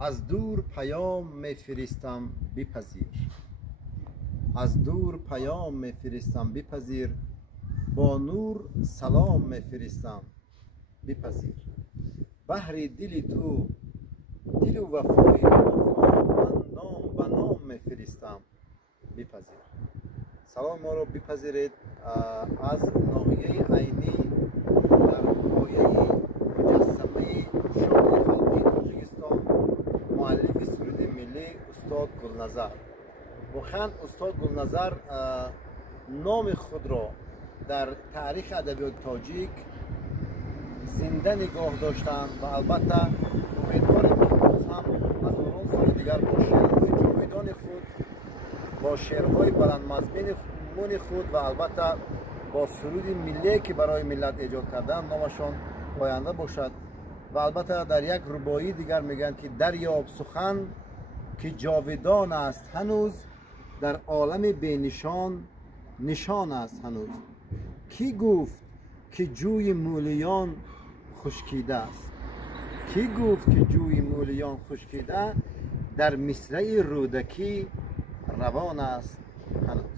از دور پیام میفرستم بپذیر، از دور پیام میفرستم بپذیر، با نور سلام میفرستم بپذیر. بهر دل تو دل و وفای تو من نام به نام میفرستم بپذیر. سلام ما رو بپذیرید از ناحیه عینی در پایه مجسمه شاعر خلقی تاجیکستان، مؤلف سرود ملی استاد گلنظر. واقعا استاد گلنظر نام خود را در تاریخ ادبیات تاجیک زنده نگاه داشتند و البته امیدواریم که باز هم از اون سال دیگر با شعرهای جاویدان خود، با شعرهای بلند مضمون خود و البته با سرود ملی که برای ملت ایجاد کردن نامشان پاینده باشد. و البته در یک ربایی دیگر میگن که دریاب سخن که جاویدان است هنوز، در عالم بینشان نشان است هنوز. کی گفت که جوی مولیان خشکیده است؟ کی گفت که جوی مولیان خشکیده؟ در مصرع رودکی روان است هنوز.